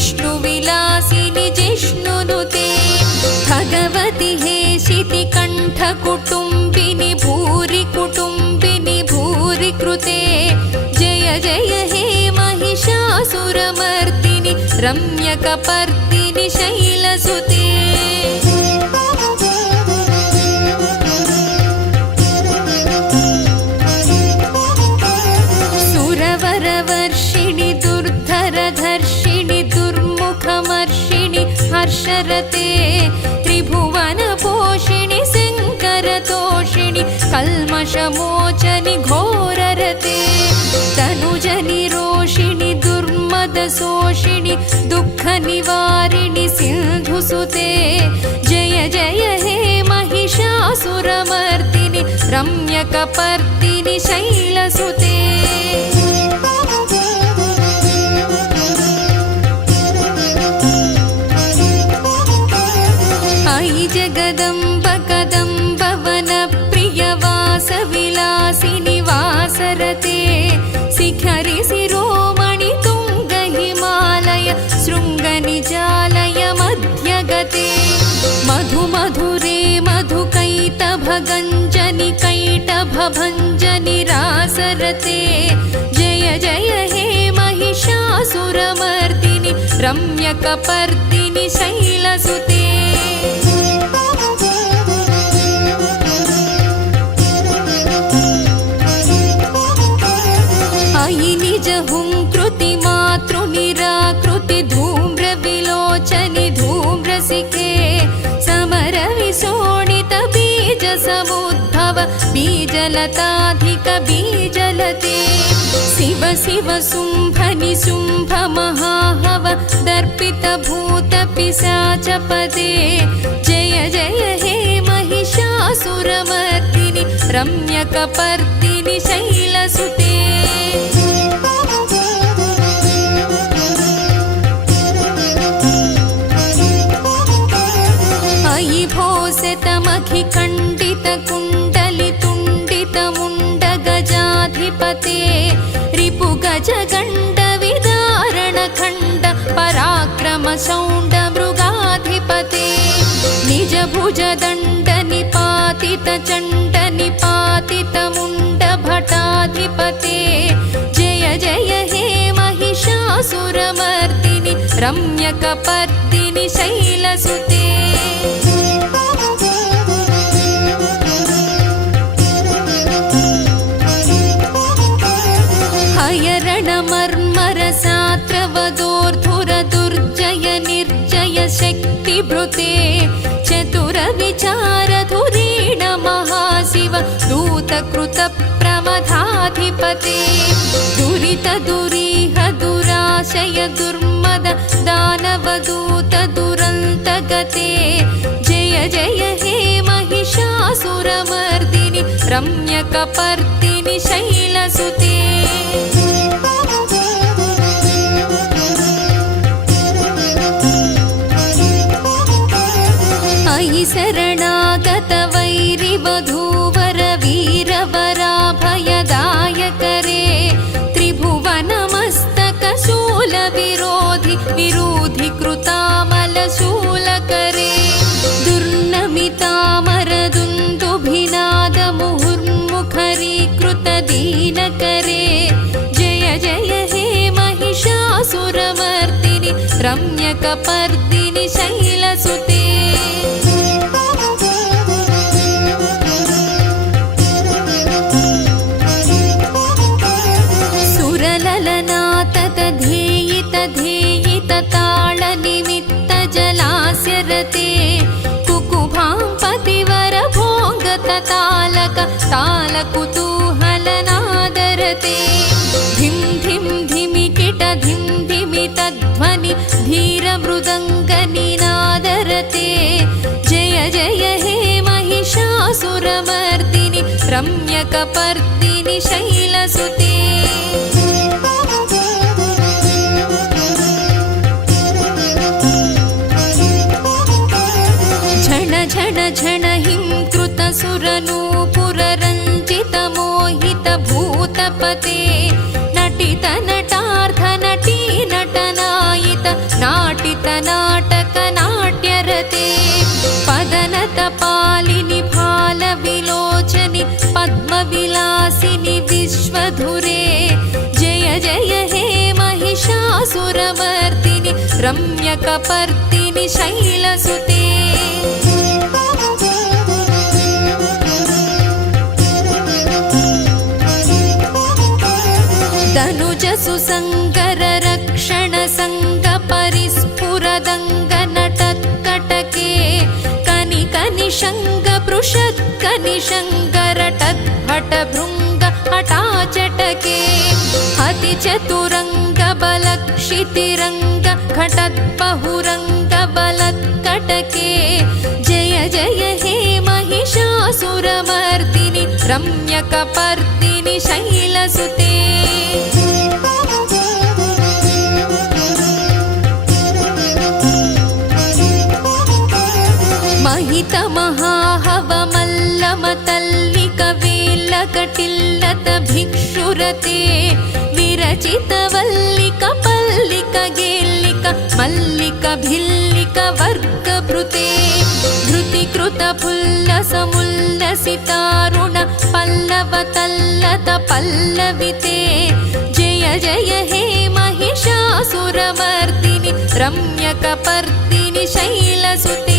विष्णुविलासिनि जिष्णुनुते भगवति हेशिति कण्ठकुटुम्बिनि भूरि कुटुम्बिनि भूरि कृते जय जय हे महिषासुरमर्दिनि रम्यकपर्दिनि शैलसुते सुरवरवर्षिणि दुर्धरधर्षिणि दुर्मुखमर्षिणि हर्षरते त्रिभुवनपोषिणि शङ्करतोषिणि कल्मषमोचनि घोररते तनुजनि रोषिणि दुर्मदशोषिणि दुःखनिवारिणि सिन्धुसुते जय जय हे महिषासुरमर्दिनि रम्यकपर्दिनि शैलसुते अयि जगदम्ब कदम्ब वनप्रियवासविलासिनि वासरते शिखरि शिरोमणि तुङ्ग हिमालय शृङ्गनिजालय मध्यगते मधुमधुरे मधुकैटभगञ्जनि कैटभभञ्जनि रासरते जय जय हे महिषासुरमर्दिनि रम्यकपर्दिनि शैलसुते अयि निजहुङ्कृति मातृनिराकृति धूम्रविलोचनि धूम्रसिके समरविशोणित बीजसमुद्भव बीजलताधिक बीजलते शिव शिव शुम्भनि शुम्भ महाहव दर्पित भूत पिशाचपदे जय जय हे महिषासुरमर्दिनि रम्यकपर्दिनि शैलसुते अयि भोसितमखिखण्डितकुण्डलितुण्डितमुण्डगजाधिपते रिपुगजगण्डविदारणखण्ड पराक्रमशौण्डमृगाधिपते निजभुजदण्डनिपातितचण्डनिपातितमुण्डभटाधिपते जय जय हे महिषासुरमर्दिनि रम्यकपर्दिनि शैलसुते हयरणमर्मरसात्रवदोर्धुरदुर्जय निर्जय शक्तिभृते चतुरविचारधुरीण महाशिव दूतकृतप्रमथाधिपते दुरितदुरीह दुराशय दुर्मद दानवदूत दुरन्तगते जय जय हे महिषासुरमर्दिनि रम्यकपर्दिनि शैलसुते अयि शरणागतवैरिवधूवरवीरवराभयदायकरे त्रिभुवनमस्तकशूलविरोधि विरोधिकृतामलशूलकरे दुर्नमितामरदुन्दुभिनादमुहुर्मुखरीकृतदीनकरे जय जय हे महिषासुरमर्दिनि रम्यकपर्दिनि शैलसुते सुरललनाततधेयितताळनिमित्तजलास्यरते कुकुभां पतिवरभोगततालक तालकुतूहलनादरते धिं धिं धिमिकिट धिं धिमितध्वनि धीरमृदङ्गनिनादरते जय जय हे महिषासुरमर्दिनि रम्यकपर्दिनि शैलसुते झण झण झण हिं कृतसुरनूपुररञ्जितमोहितभूतपते नटित नटार्थ नटी नटनायित नाट्यनाटक नाट्यरते पदनतपालिनि भालविलोचनि पद्मविलासिनि विश्वधुरे जय जय हे महिषासुरमर्दिनि रम्यकपर्दिनि शैलसुते तनुज सुसंकर रक्षण संग परिस्फुरदंग नटत्कटके कनिक निशंग पृषत् कनिशंकरटत् हट भृंग हटाचटके अति चतुरंग बलक्षितिरंग घटत् बहुरंग बलत्कटके जय जय हे महिषासुरमर्दिनि रम्यकपर्दिनि शैलसुते महित महाहवमल्लमतल्लिक वेल्लकटिल्लत भिक्षुरते विरचित वल्लिक पल्लिक गेल्लिक मल्लिक भिल्लिक वर्गभृते धृतिकृत फुल्लसमुल्लसितारुण पल्लव तल्लत पल्लविते जय जय हे महिषासुरमर्दिनि रम्यकपर्दिनि शैलसुते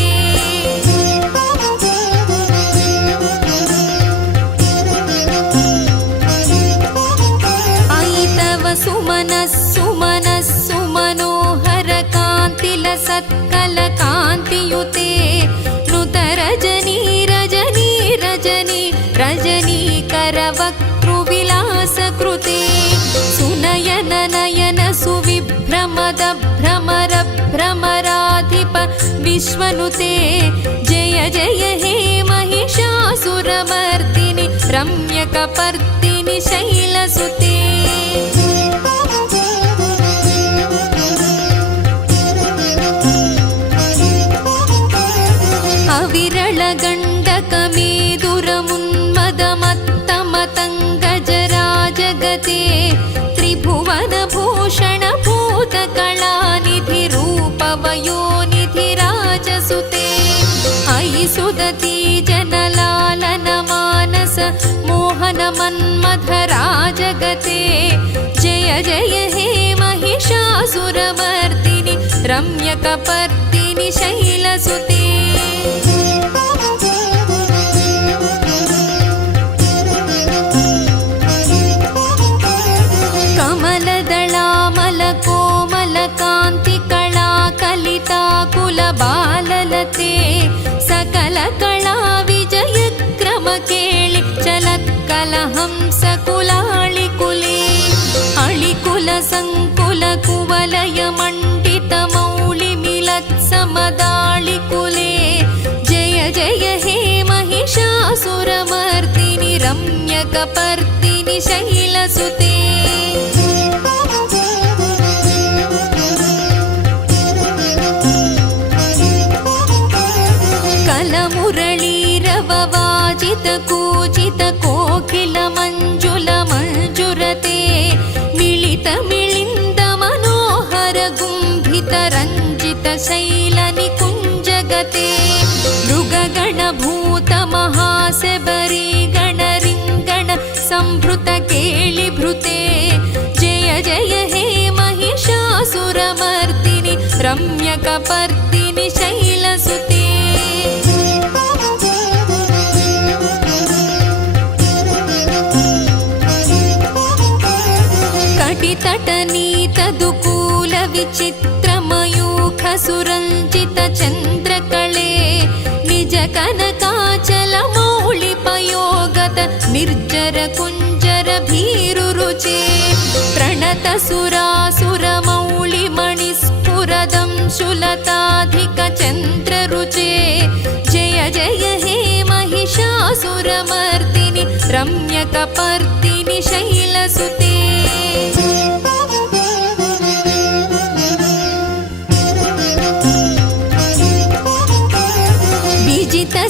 सुमनः सुमनोहर कान्तिलसत्कल कान्तियुते नुत रजनी रजनी रजनी रजनीकर वक्तृविलासकृते सुनयन नयन सुविभ्रमद भ्रमर भ्रमराधिप विश्वनुते जय जय हे महिषासुरमर्दिनि रम्यकपर्दिनि शैलसुते अविरलगण्डकमेदुरमुन्मदमत्तमतङ्गजराजगते त्रिभुवनभूषणभूतकलानिधिरूपवयोनिधिराजसुते अयि सुदती जनलालन मानस मोहनमन्मथराजगते जय जय हे महिषासुरमर्दिनि रम्यकपर्दिनि शैलसुते कलिताकुलबाललते सकल कला विजय क्रम केळि चलत्कलहंसकुलाळिकुले अळिकुल संकुल कुवलय मण्डित मौळि मिलत्समदाळिकुले जय जय हे महिषासुरमर्दिनि रम्यकपर्दिनि शैलसुते मुरळीरववाजित कूजित कोकिल मंजुल मंजुरते मिलित मिलिंद मनोहर गुंभित रंजित शैल निकुंजगते मृगगण भूत महासेबरी गण रिंगण संभृत केळिभृते जय जय हे महिषासुरमर्दिनि रम्यकपर्दिनि शैलसुते तटनीतदुकूल विचित्रमयूख सुरञ्जित चन्द्रकळे निज कनकाचल मौलिपयोगत निर्जर कुञ्जर भीरुरुचे प्रणत सुरासुर मौळि मणिस्फुरदं शुलताधिक चन्द्ररुचे जय जय हे महिषासुरमर्दिनि रम्यकपर्दिनि शैलसुते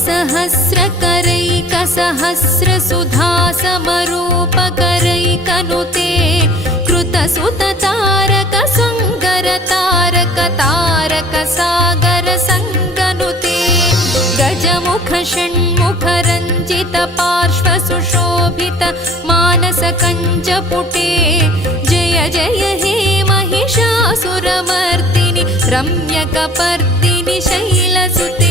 सहस्रकरैकसहस्र सुधासमरूपकरैकनुते कृतसुत तारक सुन्दर तारक तारक षण्मुखरञ्जित पार्श्वसुशोभित मानसकञ्जपुटे जय जय हे महिषासुरमर्दिनि रम्यकपर्दिनि शैलसुते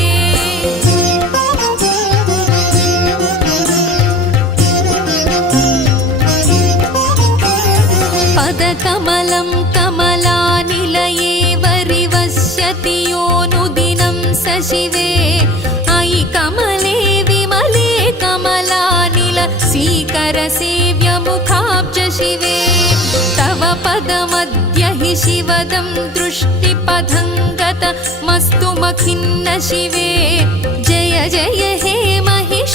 पदकमलं कमलानिलये वरिवस्यति योऽनुदिनं स शिवे अयि कमले विमले कमलानिल स्वीकरसेव्यमुखाब्ज शिवे तव पदमद्य हि शिवदं दृष्टिपथङ्गतमस्तु मखिन्न शिवे जय जय हे महिषासुरमर्दिनि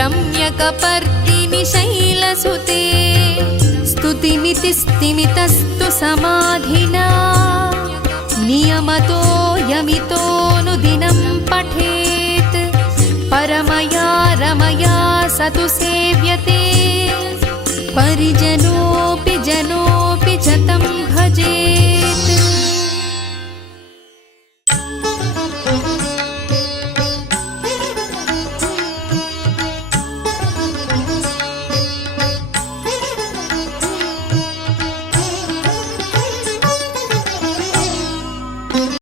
रम्यकपर्दिनि शैलसुते स्तुतिमिति स्तिमितस्तु समाधिना नियमतो यमितोऽनुदिनं पठेत् परमया रमया स तु सेव्यते परिजनोऽपि जनोऽपि च तं भजे